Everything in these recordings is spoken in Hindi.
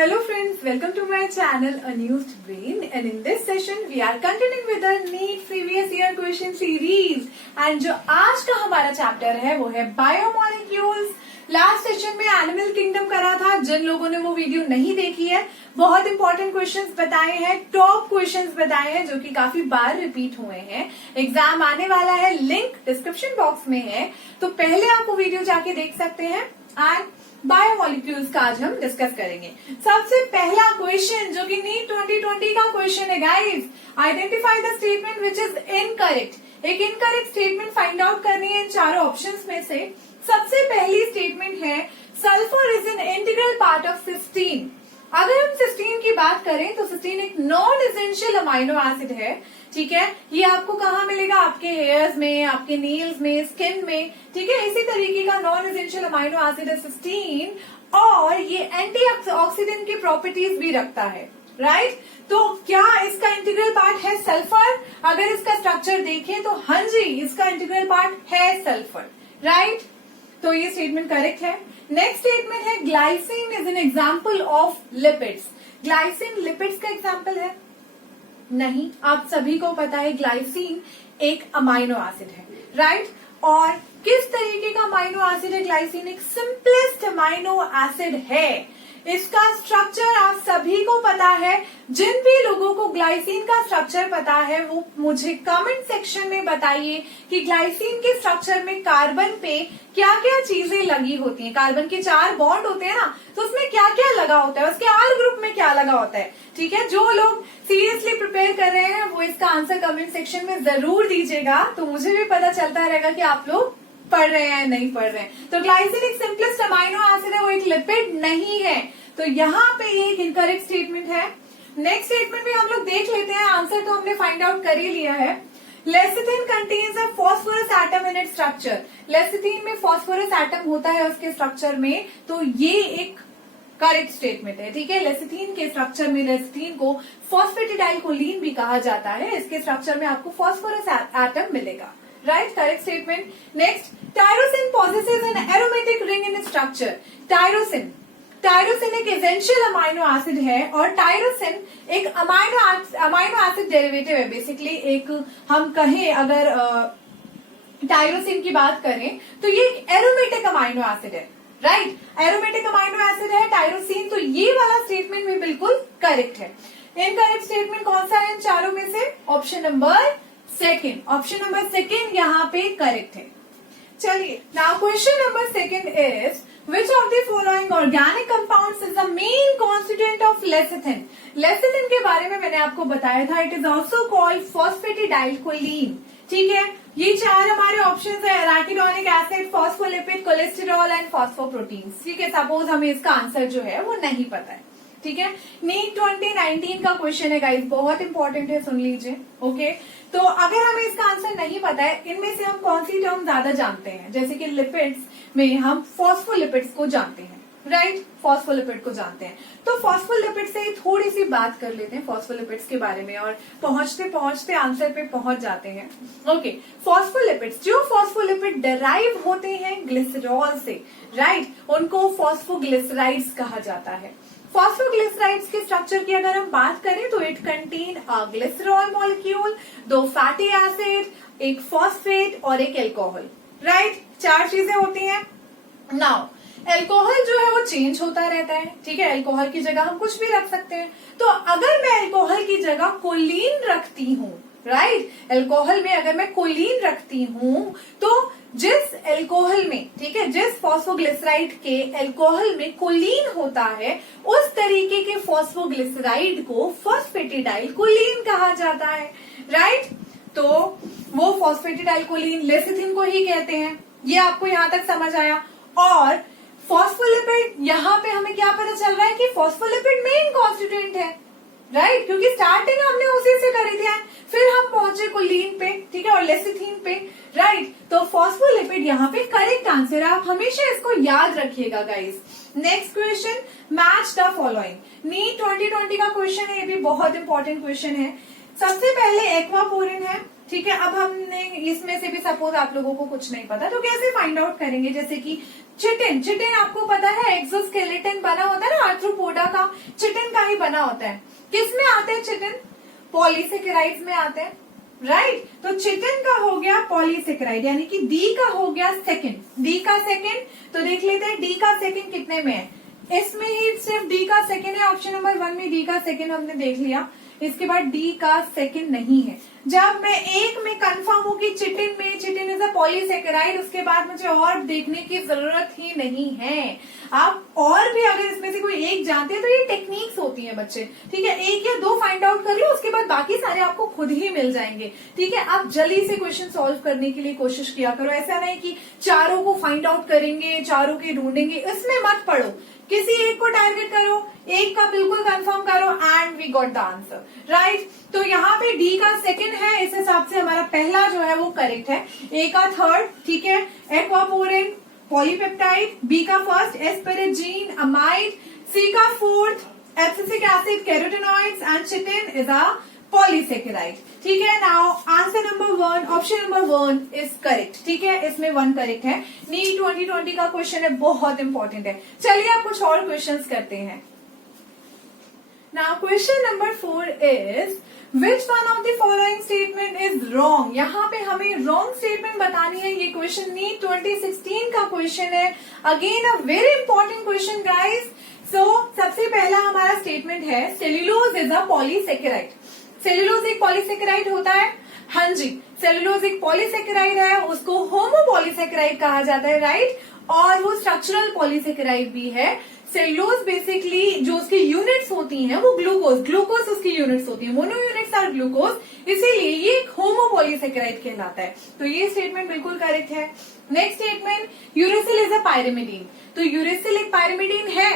Hello friends, welcome to my channel Unused Brain, and in this session we are continuing with the NEET previous year question series and जो आज का हमारा चैप्टर है वो है बायोमोलिक्यूल्स। लास्ट सेशन में एनिमल किंगडम करा था। जिन लोगों ने वो वीडियो नहीं देखी है, बहुत इंपॉर्टेंट क्वेश्चंस बताए हैं, टॉप क्वेश्चंस बताए हैं जो कि काफी बार रिपीट हुए हैं। एग्जाम आने वाला है, लिंक डिस्क्रिप्शन बॉक्स में है, तो पहले आप वो वीडियो जाके देख सकते हैं। एंड बायोमोलिक्यूल्स का आज हम डिस्कस करेंगे। सबसे पहला क्वेश्चन जो कि नीट 2020 का क्वेश्चन है guys, identify the statement which is incorrect. एक इनकरेक्ट स्टेटमेंट फाइंड आउट करनी है इन चारों ऑप्शंस में से। सबसे पहली स्टेटमेंट है sulphur is an integral part of cysteine. अगर हम सिस्टीन की बात करें तो सिस्टीन एक नॉन एसेंशियल अमाइनो एसिड है। ठीक है, ये आपको कहाँ मिलेगा? आपके हेयर्स में, आपके नील्स में, स्किन में। ठीक है, इसी तरीके का नॉन एसेंशियल अमाइनो एसिड है सिस्टीन, और ये एंटीऑक्सीडेंट की प्रॉपर्टीज भी रखता है। राइट, तो क्या इसका इंटीग्रल पार्ट है सल्फर? अगर इसका स्ट्रक्चर देखें तो हाँ जी, इसका इंटीग्रल पार्ट है सल्फर। राइट, तो ये स्टेटमेंट करेक्ट है। नेक्स्ट स्टेटमेंट है glycine is an example of lipids. Glycine lipids का एग्जाम्पल है? नहीं, आप सभी को पता है ग्लाइसिन एक अमाइनो एसिड है। राइट, और किस तरीके का अमाइनो एसिड है ग्लाइसिन? एक सिंपलेस्ट अमाइनो एसिड है। इसका स्ट्रक्चर आप सभी को पता है। जिन भी लोगों को ग्लाइसिन का स्ट्रक्चर पता है वो मुझे कमेंट सेक्शन में बताइए कि ग्लाइसिन के स्ट्रक्चर में कार्बन पे क्या क्या चीजें लगी होती हैं। कार्बन के 4 बॉन्ड होते हैं ना, तो उसमें क्या क्या लगा होता है, उसके R ग्रुप में क्या लगा होता है। ठीक है, जो लोग सीरियसली प्रिपेयर कर रहे हैं वो इसका आंसर कमेंट सेक्शन में जरूर दीजिएगा, तो मुझे भी पता चलता रहेगा कि आप लोग पढ़ रहे हैं नहीं पढ़ रहे हैं। तो ग्लाइसिन एक सिंपलेस्ट अमाइनो एसिड है, वो एक लिपिड नहीं है। तो यहाँ पे ये एक इनकरेक्ट स्टेटमेंट है। नेक्स्ट स्टेटमेंट भी हम लोग देख लेते हैं, आंसर तो हमने फाइंड आउट कर ही लिया है। Lecithin contains a phosphorus atom in its structure. Lecithin में फास्फोरस एटम होता है उसके स्ट्रक्चर में, तो ये एक करेक्ट स्टेटमेंट है। ठीक है, लेसिथिन के स्ट्रक्चर में, लेसिथिन को फॉस्फेटिडाइलकोलिन भी कहा जाता है, इसके स्ट्रक्चर में आपको फास्फोरस एटम मिलेगा। Right, correct statement. Next, tyrosine possesses an aromatic ring in its structure। Tyrosine एक एसेंशियल अमाइनो एसिड है, और टायरोसिन एक अमाइनो एसिड डेरिवेटिव है। बेसिकली एक हम कहें अगर टायरोसिन की बात करें तो ये एक एरोमेटिक अमाइनो एसिड है। राइट, एरोमेटिक अमाइनो एसिड है टायरोसिन, तो ये वाला स्टेटमेंट भी बिल्कुल करेक्ट है। इनकरेक्ट स्टेटमेंट कौन सा है इन चारों में से? Option number second. Option number second यहाँ पे करेक्ट है। चलिए, now question number second is which of the following organic compounds is the main constituent of lecithin? lecithin के बारे में मैंने आपको बताया था, it is also called phosphatidylcholine। ठीक है, ये 4 हमारे ऑप्शंस है, arachidonic acid, phospholipid, cholesterol and phosphoproteins. ठीक है, सपोज हमें इसका आंसर जो है वो नहीं पता है। ठीक है, नीट 2019 का क्वेश्चन है गाइस, बहुत इंपॉर्टेंट है, सुन लीजिए। ओके, तो अगर हमें इसका आंसर नहीं पता है, इनमें से हम कौन सी टर्म ज्यादा जानते हैं? जैसे कि लिपिड्स में हम फॉस्फोलिपिड्स को जानते हैं। राइट, फॉस्फोलिपिड को जानते हैं, तो फॉस्फोलिपिड से थोड़ी सी बात कर लेते हैं फॉस्फोलिपिड्स के बारे में, और पहुंचते पहुंचते आंसर पे पहुंच जाते हैं। ओके, फॉस्फोलिपिड्स, जो फॉस्फोलिपिड डराइव होते हैं ग्लिसरॉल से, राइट, उनको फॉस्फोग्लिसराइड्स कहा जाता है। फॉस्फोग्लिसराइड्स के स्ट्रक्चर की अगर हम बात करें तो it contain a glycerol molecule, 2 fatty acid, एक फॉस्फेट और एक एल्कोहल। राइट, 4 चीजें होती हैं। नाउ एल्कोहल जो है वो चेंज होता रहता है। ठीक है, एल्कोहल की जगह हम कुछ भी रख सकते हैं। तो अगर मैं एल्कोहल की जगह कोलीन रखती हूँ, राइट, एल्कोहल में अगर मैं कोलीन रखती हूँ, तो जिस एल्कोहल में, ठीक है, जिस फॉस्फोग्लिसराइड के एल्कोहल में कोलीन होता है, उस तरीके के फॉस्फोग्लिसराइड को फॉस्फेटिडाइलकोलिन कहा जाता है। राइट, तो वो फॉस्फेटिडाइलकोलिन लेसिथिन को ही कहते हैं। ये आपको यहां तक समझ आया। और फॉस्फोलिपिड, यहाँ पे हमें क्या पता चल रहा है कि फॉस्फोलिपिड मेन कॉन्स्टिट्यूएंट है। राइट, क्योंकि स्टार्टिंग हमने उसी से करी थी, फिर हम पहुंचे कोलीन पे, ठीक है, और लेसिथिन पे। राइट, तो फॉस्फोलिपिड यहाँ पे करेक्ट आंसर है। आप हमेशा इसको याद रखिएगा guys. Next question, match the following. NEET 2020 का क्वेश्चन है, ये भी बहुत इंपॉर्टेंट क्वेश्चन है। सबसे पहले एक्वापोरिन है। ठीक है, अब हमने इसमें से भी सपोज आप लोगों को कुछ नहीं पता तो कैसे फाइंड आउट करेंगे, जैसे कि चिटिन, चिटिन आपको पता है एक्सोस्केलेटन बना होता है ना आर्थ्रोपोडा का, चिटिन का ही बना होता है। किस में आते हैं चिटिन? पॉलीसेकेराइड्स में आते हैं, राइट। तो चिटिन का हो गया पॉलीसेकेराइड, यानी कि डी का हो गया सेकंड, डी का सेकंड। तो देख लेते हैं डी का सेकंड कितने में है, इसमें ही सिर्फ डी का सेकंड है, ऑप्शन नंबर 1 में डी का सेकंड हमने देख लिया। इसके बाद डी का सेकंड नहीं है। जब मैं एक में कंफर्म हूं कि चिटिन इज अ पॉलीसेकेराइड, उसके बाद मुझे और देखने की जरूरत ही नहीं है। आप और भी अगर इसमें से कोई एक जानते हैं तो ये टेक्निक्स होती हैं बच्चे, ठीक है। एक या दो फाइंड आउट कर लो, उसके बाद बाकी सारे आपको खुद ही मिल जाएंगे, ठीक है। आप जल्दी से क्वेश्चन सॉल्व करने के लिए कोशिश किया करो, ऐसा नहीं कि चारों को फाइंड आउट करेंगे, चारों के ढूंढेंगे, इसमें मत पढ़ो। किसी एक को टारगेट करो, एक का बिल्कुल कंफर्म करो and we got the answer, right. तो यहाँ पे डी का सेकंड है, इस हिसाब से हमारा पहला जो है वो करेक्ट है। ए का थर्ड, ठीक है, एक्वापोरिन पॉलीपेप्टाइड, बी का फर्स्ट एस्पेरेजीन अमाइड, सी का fourth abscisic acid carotenoids and chitin is a polysaccharide, ठीक है। Now answer number 1, option number 1 is correct, ठीक है। इसमें 1 करेक्ट है। नीट 2020 का क्वेश्चन है, बहुत इंपॉर्टेंट है। चलिए आप कुछ और क्वेश्चंस करते हैं। Now question number 4 is which one of the following statement is wrong. यहाँ पे हमें रॉन्ग स्टेटमेंट बतानी है। ये क्वेश्चन नीट 2016 का क्वेश्चन है। Again a very important question guys. So सबसे पहला हमारा स्टेटमेंट है cellulose is a polysaccharide. Cellulose एक पॉलीसेकेराइड होता है, हाँ जी, सेल्यूलोज एक पॉलीसेकेराइड है, उसको होमोपॉलीसेकेराइड कहा जाता है, राइट। और वो स्ट्रक्चरल पॉलीसेकेराइड भी है। सेल्यूलोज बेसिकली जो उसकी यूनिट्स होती हैं वो ग्लूकोज उसकी यूनिट्स होती हैं, मोनो यूनिट्स आर ग्लूकोज, इसीलिए ये एक होमोपॉलीसेकेराइड कहलाता है। तो ये स्टेटमेंट बिल्कुल करेक्ट है। Next statement, uracil is a pyrimidine. तो यूरेसिल एक पायरिमिडीन है,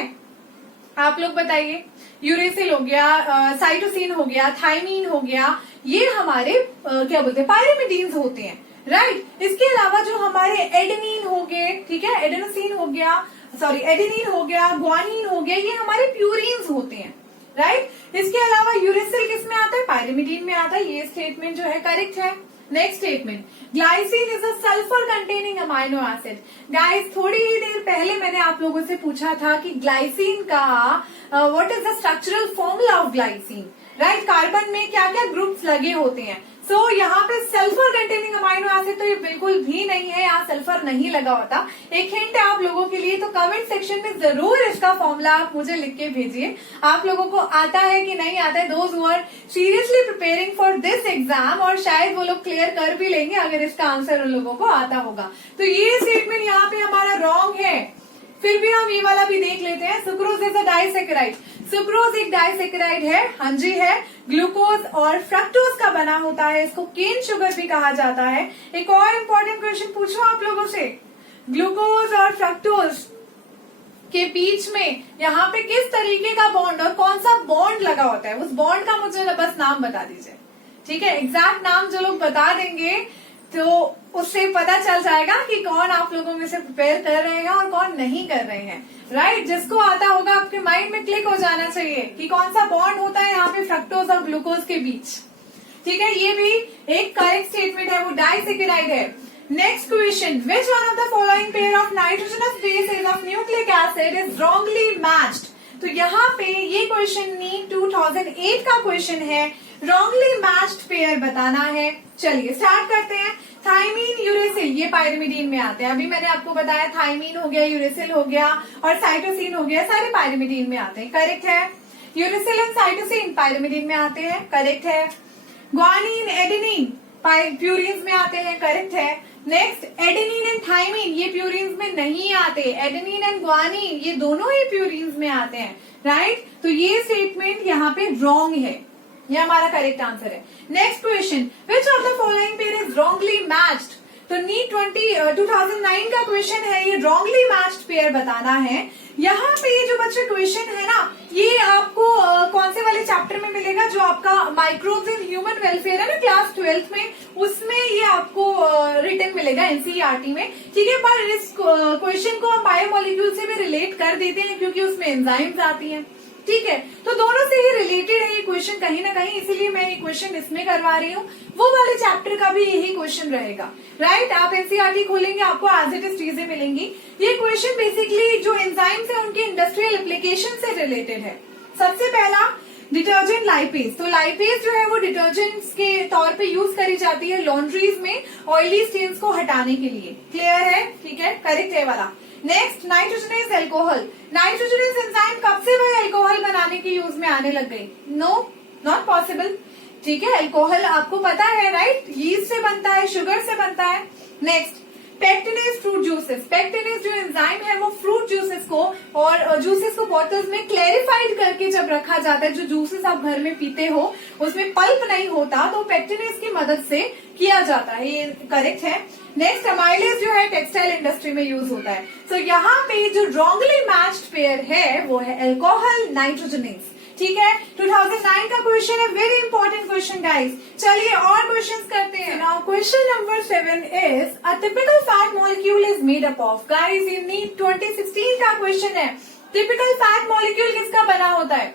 आप लोग बताइए। यूरेसिल हो गया, साइटोसिन हो गया, थाइमीन हो गया, ये हमारे क्या बोलते हैं पायरिमिडीन्स होते हैं, राइट। इसके अलावा जो हमारे एडेनिन हो गए, ठीक है, एडेनोसिन हो गया, सॉरी एडेनिन हो गया, ग्वानिन हो गया, ये हमारे प्यूरिन्स होते हैं, राइट। इसके अलावा यूरेसिल किस में आता है? पायरिमिडीन में आता है। ये स्टेटमेंट जो है करेक्ट है। Next statement, glycine is a sulphur containing amino acid. Guys थोड़ी ही देर पहले मैंने आप लोगों से पूछा था कि ग्लाइसिन का what is the structural formula of glycine, right. Carbon में क्या क्या ग्रुप्स लगे होते हैं। सो यहाँ पे सल्फर कंटेनिंग अमाइनो एसिड तो ये बिल्कुल भी नहीं है, यहाँ सल्फर नहीं लगा होता। एक हिंट है आप लोगों के लिए, तो कमेंट सेक्शन में जरूर इसका फॉर्मूला आप मुझे लिख के भेजिए। आप लोगों को आता है कि नहीं आता है, those who are seriously preparing for this exam, और शायद वो लोग क्लियर कर भी लेंगे अगर इसका आंसर उन लोगों को आता होगा। तो ये स्टेटमेंट यहाँ पे हमारा रॉन्ग है। फिर भी हम ये वाला भी देख लेते हैं, sucrose is a disaccharide. Sucrose एक डाइसेकेराइड है, हाँ जी है, ग्लूकोज और फ्रक्टोज का बना होता है, इसको केन शुगर भी कहा जाता है। एक और इम्पोर्टेंट क्वेश्चन पूछो आप लोगों से, ग्लूकोज और फ्रक्टोज के बीच में यहाँ पे किस तरीके का बॉन्ड और कौन सा बॉन्ड लगा होता है, उस बॉन्ड का मुझे बस नाम बता दीजिए, ठीक है। एग्जैक्ट नाम जो लोग बता देंगे तो उससे पता चल जाएगा कि कौन आप लोगों में से प्रिपेयर कर रहे हैं और कौन नहीं कर रहे हैं, राइट। जिसको आता होगा आपके माइंड में क्लिक हो जाना चाहिए कि कौन सा बॉन्ड होता है यहाँ पे फ्रक्टोज और ग्लूकोज के बीच, ठीक है। ये भी एक करेक्ट स्टेटमेंट है, वो डाइसेकेराइड है। Next question, which one of the following pair of nitrogenous bases of nucleic acid is wrongly matched. तो यहाँ पे ये क्वेश्चन नीट 2008 का क्वेश्चन है, रॉन्गली मैच्ड पेयर बताना है। चलिए स्टार्ट करते हैं। थाइमीन यूरेसिल ये पायरिमिडीन में आते हैं, अभी मैंने आपको बताया थाइमीन हो गया, यूरेसिल हो गया और साइटोसिन हो गया, सारे पायरिमिडीन में आते हैं, करेक्ट है। यूरेसिल एंड साइटोसिन पायरिमिडीन में आते हैं, करेक्ट है। ग्वानिन एडेनिन प्यूरिन्स में आते हैं, करेक्ट है। नेक्स्ट, एडेनिन एंड थाइमीन ये प्यूरिन्स में नहीं आते, एडेनिन एंड ग्वानिन ये दोनों ही प्यूरिन्स में आते हैं, राइट। तो ये स्टेटमेंट यहाँ पे रॉन्ग है, ये हमारा करेक्ट आंसर है। Next question, which of the following pair is wrongly matched. तो नीट 2009 का क्वेश्चन है, ये रॉन्गली मैच्ड पेयर बताना है। यहाँ पे ये जो बच्चे क्वेश्चन है ना, ये आपको कौन से वाले चैप्टर में मिलेगा, जो आपका माइक्रोब्स इन ह्यूमन वेलफेयर है ना क्लास 12th में, उसमें ये आपको रिटन मिलेगा एनसीईआरटी में, ठीक है। पर इस क्वेश्चन को हम बायोमोलिक्यूल से भी रिलेट कर देते हैं क्योंकि उसमें एंजाइम्स आती हैं, ठीक है, तो दोनों से ही रिलेटेड है ये क्वेश्चन कहीं ना कहीं, इसीलिए मैं ये क्वेश्चन इसमें करवा रही हूँ। वो वाले चैप्टर का भी यही क्वेश्चन रहेगा, राइट। आप एनसीईआरटी खोलेंगे, आपको एज इट इज चीजें मिलेंगी। ये क्वेश्चन बेसिकली जो एंजाइम्स है उनके इंडस्ट्रियल एप्लीकेशन से रिलेटेड है। सबसे पहला डिटर्जेंट लाइपेज, तो लाइपेज जो है वो डिटर्जेंट्स के तौर पे यूज करी जाती है लॉन्ड्रीज में ऑयली स्टेन्स को हटाने के लिए। क्लियर है, ठीक है, करेक्ट है वाला। Next, nitrogenase alcohol. Nitrogenase enzyme कब से वह एल्कोहल बनाने के यूज में आने लग गई? नो, नॉट पॉसिबल, ठीक है। एल्कोहल आपको पता है, राइट, यीस्ट से बनता है, शुगर से बनता है। Next, pectinase fruit juices. Pectinase जो एंजाइम है वो फ्रूट जूसेस को और जूसेस को बॉटल्स में क्लैरिफाइड करके जब रखा जाता है, जो जूसेस आप घर में पीते हो उसमें पल्प नहीं होता, तो पेक्टिनेस की मदद से किया जाता है, ये करेक्ट है। नेक्स्ट, अमाइलेज जो है टेक्सटाइल इंडस्ट्री में यूज होता है। सो यहाँ पे जो रॉन्गली मैच्ड पेयर है वो है एल्कोहल नाइट्रोजनेस, ठीक है। 2009 का क्वेश्चन है, वेरी इंपॉर्टेंट क्वेश्चन गाइस। चलिए और क्वेश्चंस करते हैं। Now question number 7 is a typical fat molecule is made up of. Guys ये नीट 2016 का क्वेश्चन है। टिपिकल फैट मॉलिक्यूल किसका बना होता है?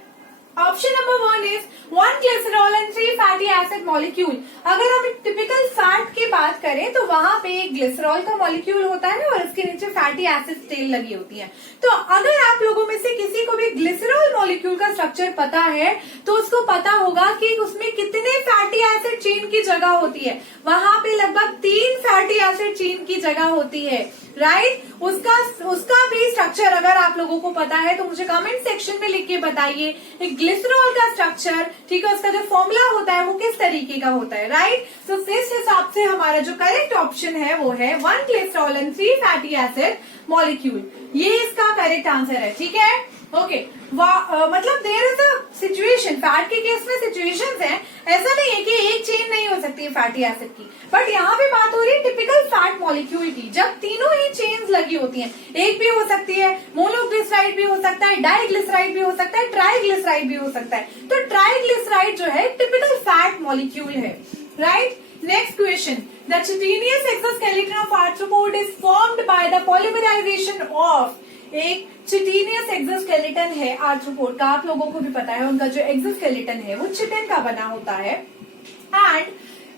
Option number 1 is 1 glycerol and 3 fatty acid molecule. अगर हम टिपिकल फैट की बात करें तो वहां पे एक ग्लिसरॉल का मॉलिक्यूल होता है और उसके नीचे फैटी एसिड टेल लगी होती है। तो अगर आप लोगों में से किसी को भी ग्लिसरॉल मॉलिक्यूल का स्ट्रक्चर पता है तो उसको पता होगा कि उसमें कितने फैटी एसिड चेन की जगह होती है। वहां पे लगभग 3 फैटी एसिड चेन की जगह होती है, राइट। उसका भी स्ट्रक्चर अगर आप लोगों को पता है तो मुझे कमेंट सेक्शन में लिख के बताइए। एक ग्लिसरॉल का स्ट्रक्चर, ठीक है, उसका जो फॉर्मूला होता है वो किस तरीके का होता है, राइट। तो इस हिसाब से हमारा जो करेक्ट ऑप्शन है वो है 1 glycerol and 3 fatty acid molecule. ये इसका करेक्ट आंसर है, ठीक है, ओके। मतलब there is a situation, fat के केस में सिचुएशंस हैं, ऐसा नहीं है कि एक चेन नहीं हो सकती है फैटी एसिड की, बट यहाँ पे बात हो रही है टिपिकल फैट मॉलिक्यूल की, जब तीनों ही चेन्स लगी होती हैं। एक भी हो सकती है, मोनोग्लिसराइड भी हो सकता है, डाइग्लिसराइड भी हो सकता है, ट्राइग्लिसराइड भी हो सकता है। तो ट्राइग्लिसराइड जो है टिपिकल फैट मॉलिक्यूल है, right. Next question. The chitinous exoskeleton of arthropod is formed by the polymerization of, एक चिटिनियस एक्सोस्केलेटन है आर्थ्रोपोड का, आप लोगों को भी पता है उनका जो एक्सोस्केलेटन है वो चिटिन का बना होता है। एंड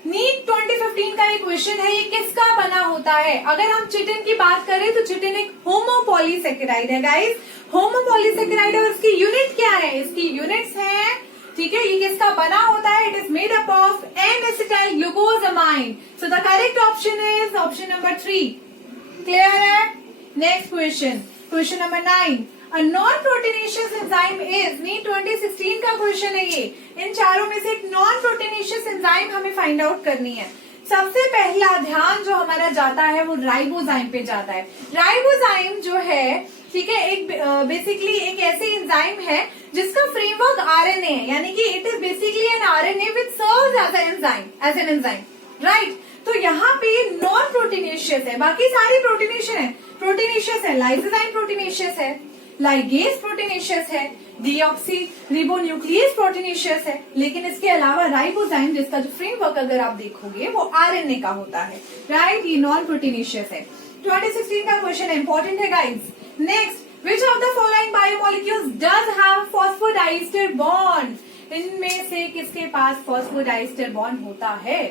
नीट 2015 का एक क्वेश्चन है, ये किसका बना होता है? अगर हम चिटिन की बात करें तो चिटिन एक होमोपॉलीसेकेराइड है गाइस, होमोपॉलीसेकेराइड है। और इसकी यूनिट क्या है? इसकी यूनिट्स है, ठीक है। ये किसका बना होता है? It is made up of N acetyl glucosamine. So the correct option is option number 3। Clear है? Next question, question number 9, a non proteinaceous enzyme is, NEET 2016 का क्वेश्चन है ये। इन चारों में से एक नॉन प्रोटीनेशियस एंजाइम हमें फाइंड आउट करनी है। सबसे पहला ध्यान जो हमारा जाता है वो राइबोजाइम पे जाता है। राइबोजाइम जो है, ठीक है, एक बेसिकली एक ऐसी एंजाइम है जिसका फ्रेमवर्क आरएनए है, यानी कि it is basically an RNA which serves as an enzyme, right. तो यहाँ पे नॉन प्रोटीनेशियस है, बाकी सारी प्रोटीनेशियस है, लाइसोजाइम प्रोटीनेशियस है, लाइगेज प्रोटीनेशियस है, डीऑक्सी रिबोन्यूक्लियस प्रोटीनेशियस है, लेकिन इसके अलावा राइबोजाइम जिसका जो फ्रेमवर्क अगर आप देखोगे वो आरएनए का होता है, राइट। ये नॉन प्रोटीनेशियस है। 2016 का क्वेश्चन इंपॉर्टेंट है guys. Next, which of the following biomolecules does have phosphodiester bond? इनमें से किसके पास फॉस्फोडाइस्टर बॉन्ड होता है?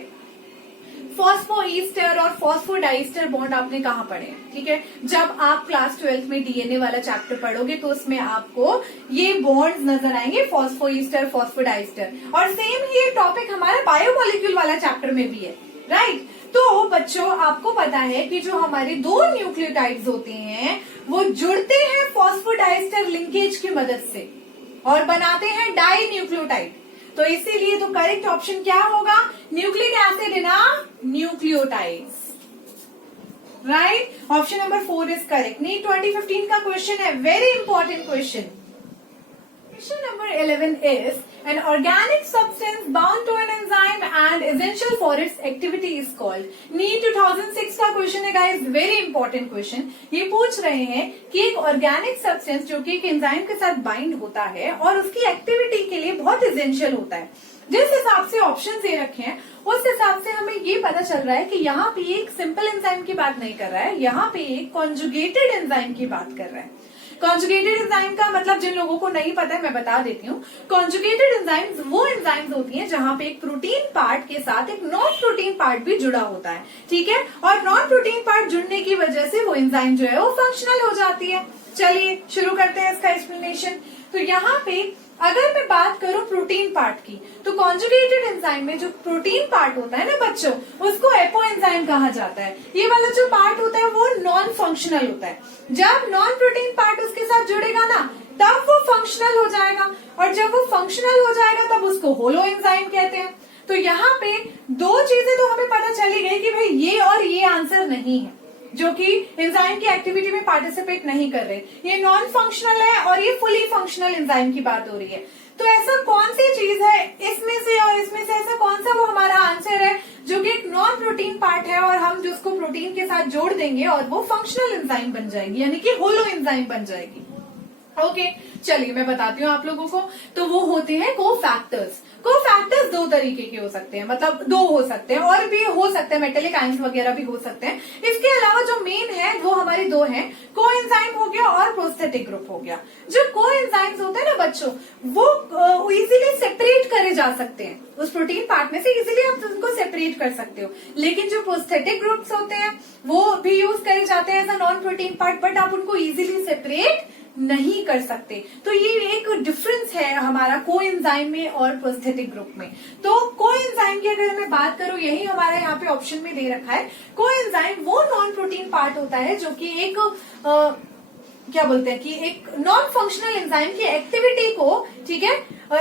फॉस्फोईस्टर और फॉस्फोडाइस्टर बॉन्ड आपने कहाँ पढ़े? ठीक है, जब आप क्लास 12th में डीएनए वाला चैप्टर पढ़ोगे तो उसमें आपको ये बॉन्ड्स नजर आएंगे, फॉस्फोईस्टर, फॉस्फोडाइस्टर। और सेम ही टॉपिक हमारा बायोमोलिक्यूल वाला चैप्टर में भी है, राइट। तो बच्चों आपको पता है कि जो हमारे 2 न्यूक्लियोटाइड्स होते हैं वो जुड़ते हैं फॉस्फोडाइस्टर लिंकेज की मदद से और बनाते हैं डाई न्यूक्लियोटाइड। तो इसीलिए तो करेक्ट ऑप्शन क्या होगा? Nucleic acid in nucleotides, right. Option number 4 is correct. NEET 2015 का क्वेश्चन है, very important question. Question number 11 is an organic substance bound to an enzyme and essential for its activity is called. NEET 2006 का क्वेश्चन है गाइस, वेरी इंपॉर्टेंट क्वेश्चन। ये पूछ रहे हैं कि एक ऑर्गेनिक सब्सटेंस जो कि एक एंजाइम के साथ बाइंड होता है और उसकी एक्टिविटी के लिए बहुत एसेंशियल होता है। जिस हिसाब से ऑप्शन दे रखे हैं उस हिसाब से हमें ये पता चल रहा है कि यहाँ पे एक सिंपल एंजाइम की बात नहीं कर रहा है, यहाँ पे एक कॉन्जुगेटेड एंजाइम की बात कर रहा है। कॉन्जुगेटेड एंजाइम का मतलब जिन लोगों को नहीं पता है मैं बता देती हूँ। कॉन्जुगेटेड एंजाइम्स वो एंजाइम्स होती हैं जहां पे एक प्रोटीन पार्ट के साथ एक नॉन प्रोटीन पार्ट भी जुड़ा होता है, ठीक है, और नॉन प्रोटीन पार्ट जुड़ने की वजह से वो एंजाइम जो है वो फंक्शनल हो जाती है। चलिए शुरू करते हैं इसका एक्सप्लेनेशन। तो यहाँ पे अगर मैं बात करूं प्रोटीन पार्ट की, तो कॉन्जुगेटेड एंजाइम में जो प्रोटीन पार्ट होता है ना बच्चों, उसको एपो एंजाइम कहा जाता है। ये वाला जो पार्ट होता है वो नॉन फंक्शनल होता है। जब नॉन प्रोटीन पार्ट उसके साथ जुड़ेगा ना तब वो फंक्शनल हो जाएगा, और जब वो फंक्शनल हो जाएगा तब उसको होलो एंजाइम कहते हैं। तो यहाँ पे दो चीजें तो हमें पता चली गई कि भाई ये और ये आंसर नहीं है, जो कि एंजाइम की एक्टिविटी में पार्टिसिपेट नहीं कर रहे, ये नॉन फंक्शनल है और ये फुली फंक्शनल एंजाइम की बात हो रही है। तो ऐसा कौन सी चीज है इसमें से और इसमें से, ऐसा कौन सा वो हमारा आंसर है जो कि एक नॉन प्रोटीन पार्ट है और हम जिसको प्रोटीन के साथ जोड़ देंगे और वो फंक्शनल एंजाइम बन जाएगी, यानी कि होलो एंजाइम बन जाएगी। ओके, चलिए मैं बताती हूँ आप लोगों को। तो वो होते हैं कोफैक्टर्स। कोफैक्टर्स दो तरीके के हो सकते हैं, मतलब दो हो सकते हैं, और भी हो सकते हैं, मेटेलिक आयंस वगैरह भी हो सकते हैं। इसके अलावा जो मेन है वो हमारी दो हैं, कोएंजाइम हो गया और प्रोस्थेटिक ग्रुप हो गया। जो कोएंजाइम्स होते हैं ना बच्चों, वो इजीली सेपरेट करे जा सकते हैं, उस प्रोटीन पार्ट में से इजीली आप उनको सेपरेट कर सकते हो। लेकिन जो प्रोस्थेटिक ग्रुप्स होते हैं वो भी यूज करे जाते हैं as a non protein part, but आप उनको इजीली सेपरेट नहीं कर सकते। तो ये एक डिफरेंस है हमारा कोएंजाइम में और प्रोस्थेटिक ग्रुप में। तो कोएंजाइम की अगर मैं बात करूं, यही हमारे यहाँ पे ऑप्शन में दे रखा है। कोएंजाइम वो नॉन प्रोटीन पार्ट होता है जो कि एक क्या बोलते हैं कि एक नॉन फंक्शनल एंजाइम की एक्टिविटी को, ठीक है,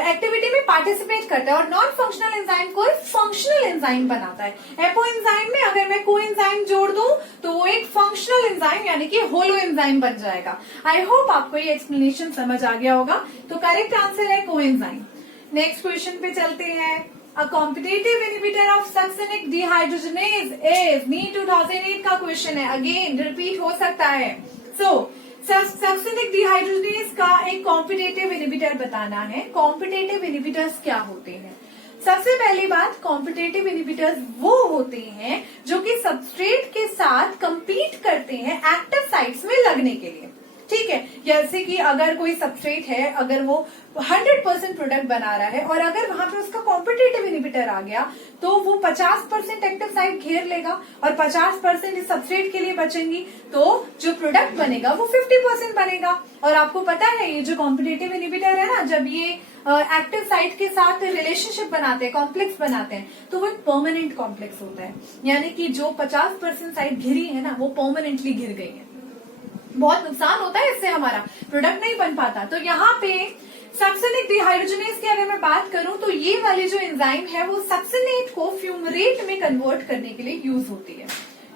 एक्टिविटी में पार्टिसिपेट करता है और नॉन फंक्शनल एंजाइम को फंक्शनल एंजाइम बनाता है। एपो एंजाइम में अगर मैं कोएंजाइम जोड़ दूं तो वो एक फंक्शनल एंजाइम यानी कि होलो एंजाइम बन जाएगा। आई होप आपको ये एक्सप्लेनेशन समझ आ गया होगा। तो करेक्ट आंसर है कोएंजाइम। नेक्स्ट क्वेश्चन पे चलते हैं। A competitive inhibitor of succinic dehydrogenase is NEET 2008 का क्वेश्चन है, अगेन रिपीट हो सकता है। सक्सिनिक डिहाइड्रोजनेज का एक कॉम्पिटेटिव इनिबिटर बताना है। कॉम्पिटेटिव इनिबिटर्स क्या होते हैं? सबसे पहली बात, कॉम्पिटेटिव इनिबिटर्स वो होते हैं जो कि सबस्ट्रेट के साथ कंपीट करते हैं एक्टिव साइट्स में लगने के लिए, ठीक है। जैसे कि अगर कोई सबस्ट्रेट है, अगर वो 100% प्रोडक्ट बना रहा है और अगर वहां पे उसका कॉम्पिटेटिव इनिबिटर आ गया तो वो 50% एक्टिव साइट घेर लेगा और 50% इस सबस्ट्रेट के लिए बचेंगी, तो जो प्रोडक्ट बनेगा वो 50% बनेगा। और आपको पता है ये जो कॉम्पिटेटिव इनिबिटर है ना, जब ये एक्टिव साइट के साथ रिलेशनशिप बनाते हैं, कॉम्प्लेक्स बनाते हैं, तो वो एक परमानेंट कॉम्प्लेक्स होता है, यानी कि जो 50% साइट घिरी है ना वो परमानेंटली घिर गई है। बहुत नुकसान होता है इससे, हमारा प्रोडक्ट नहीं बन पाता। तो यहाँ पे सक्सिनिक डिहाइड्रोजनेज की अगर मैं बात करूं तो ये वाली जो एंजाइम है वो सक्सिनेट को फ्यूमरेट में कन्वर्ट करने के लिए यूज होती है,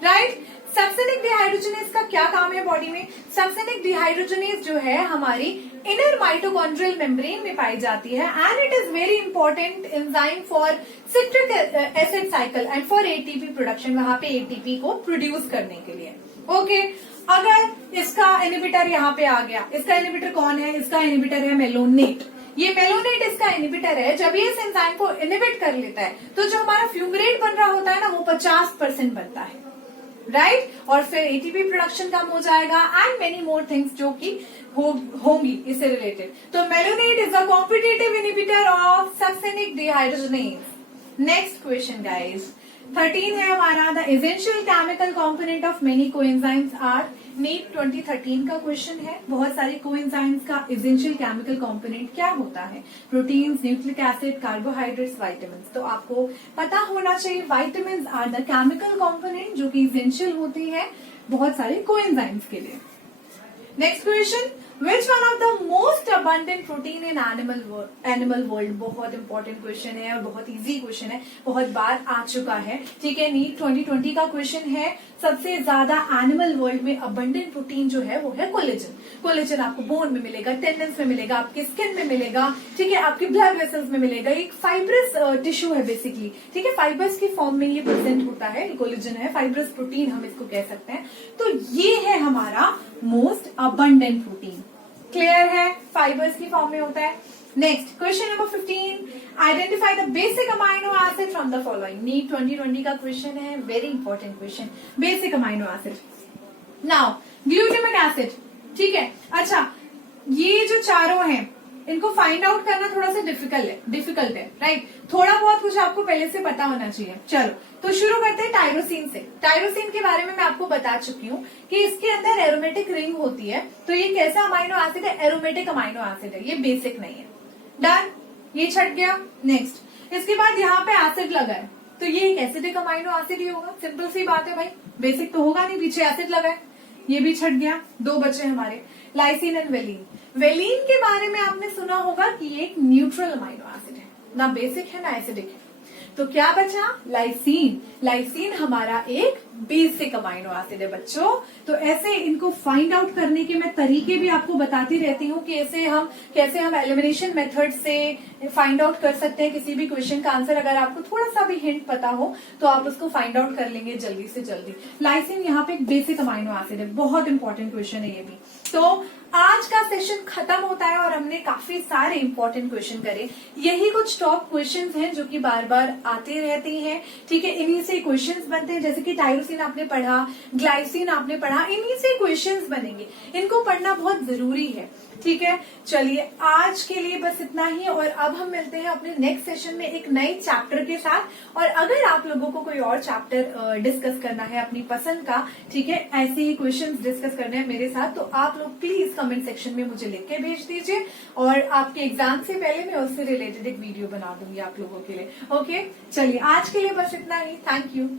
राइट। सक्सिनिक डिहाइड्रोजनेज का क्या काम है बॉडी में? सक्सिनिक डिहाइड्रोजनेज जो है हमारी इनर माइटोकॉन्ड्रियल मेम्ब्रेन में पाई जाती है and it is very important enzyme for citric acid cycle and for ATP production, वहां पे एटीपी को प्रोड्यूस करने के लिए। ओके, अगर इसका इनिबिटर यहाँ पे आ गया, इसका इनिबिटर कौन है? इसका इनिबिटर है मेलोनेट। ये मेलोनेट इसका इनिबिटर है। जब ये इस एंजाइम को इनिबिट कर लेता है तो जो हमारा फ्यूमरेट बन रहा होता है ना वो 50% बनता है, राइट। और फिर एटीपी प्रोडक्शन कम हो जाएगा एंड मेनी मोर थिंग्स जो कि होंगी इससे रिलेटेड। तो malonate is a competitive inhibitor of succinic dehydrogenase. Next question guys, 13 है हमारा। The essential chemical component of many coenzymes are. NEET 2013 का क्वेश्चन है। बहुत सारे कोएंजाइम्स का एसेंशियल केमिकल कंपोनेंट क्या होता है? Proteins, nucleic acid, carbohydrates, vitamins. तो आपको पता होना चाहिए vitamins are the chemical component जो कि एसेंशियल होती है बहुत सारे कोएंजाइम्स के लिए। Next question, which one of the most abundant protein in animal world. बहुत इंपॉर्टेंट क्वेश्चन है और बहुत इजी क्वेश्चन है, बहुत बार आ चुका है, ठीक है। नीट 2020 का क्वेश्चन है। सबसे ज्यादा एनिमल वर्ल्ड में अबंडेंट प्रोटीन जो है वो है कोलेजन। कोलेजन आपको बोन में मिलेगा, टेंडन्स में मिलेगा, आपके स्किन में मिलेगा, ठीक है, आपके ब्लड वेसल्स में मिलेगा। एक फाइब्रस टिश्यू है बेसिकली, ठीक है, फाइबर्स की फॉर्म में ये प्रेजेंट होता है। कोलेजन है, फाइब्रस प्रोटीन हम इसको कह सकते हैं। तो ये है हमारा मोस्ट अबंडेंट प्रोटीन। क्लियर है, फाइबर्स की फॉर्म में होता है। Next question number 15, identify the basic amino acid from the following. NEET 2020 का क्वेश्चन है, very important question. Basic amino acid. Now glutamic acid, ठीक है। अच्छा, ये जो चारों हैं इनको फाइंड आउट करना थोड़ा सा डिफिकल्ट है, राइट। थोड़ा बहुत कुछ आपको पहले से पता होना चाहिए। चलो तो शुरू करते हैं टायरोसिन से। टायरोसिन के बारे में मैं आपको बता चुकी हूँ कि इसके अंदर एरोमेटिक रिंग होती है। तो ये कैसा अमाइनो एसिड है? एरोमेटिक अमाइनो एसिड है, ये बेसिक नहीं है। डन, ये छट गया। नेक्स्ट, इसके बाद यहाँ पे एसिड लगा है, तो ये एक एसिडिक अमाइनो एसिड ही होगा। सिंपल सी बात है भाई, बेसिक तो होगा नहीं, पीछे एसिड लगा है, ये भी छट गया। दो बचे हमारे, लाइसिन एंड वेलिन। वेलिन के बारे में आपने सुना होगा कि ये एक न्यूट्रल अमाइनो एसिड है, ना बेसिक है ना एसिडिक है। तो क्या बचा? लाइसिन। लाइसिन हमारा एक बेसिक अमाइनो एसिड है बच्चों। तो ऐसे इनको फाइंड आउट करने के मैं तरीके भी आपको बताती रहती हूँ कि कैसे हम एलिमिनेशन मेथड से फाइंड आउट कर सकते हैं किसी भी क्वेश्चन का आंसर। अगर आपको थोड़ा सा भी हिंट पता हो तो आप उसको फाइंड आउट कर लेंगे जल्दी से जल्दी। लाइसिन यहाँ पे एक बेसिक अमाइनो एसिड है, बहुत इंपॉर्टेंट क्वेश्चन है ये भी। तो आज का सेशन खत्म होता है और हमने काफी सारे इंपॉर्टेंट क्वेश्चन करे। यही कुछ टॉप क्वेश्चंस हैं जो कि बार बार आते रहते हैं, ठीक है। इन्हीं से क्वेश्चंस बनते हैं, जैसे कि टायरोसिन आपने पढ़ा, ग्लाइसिन आपने पढ़ा, इन्हीं से क्वेश्चंस बनेंगे। इनको पढ़ना बहुत जरूरी है, ठीक है। चलिए आज के लिए बस इतना ही, और अब हम मिलते हैं अपने नेक्स्ट सेशन में एक नए चैप्टर के साथ। और अगर आप लोगों को कोई और चैप्टर डिस्कस करना है अपनी पसंद का, ठीक है, ऐसे ही क्वेश्चंस डिस्कस करने हैं मेरे साथ, तो आप लोग प्लीज कमेंट सेक्शन में मुझे लिख के भेज दीजिए, और आपके एग्जाम से पहले मैं उससे रिलेटेड एक वीडियो बना दूंगी आप लोगों के लिए। ओके, चलिए आज के लिए बस इतना ही। Thank you.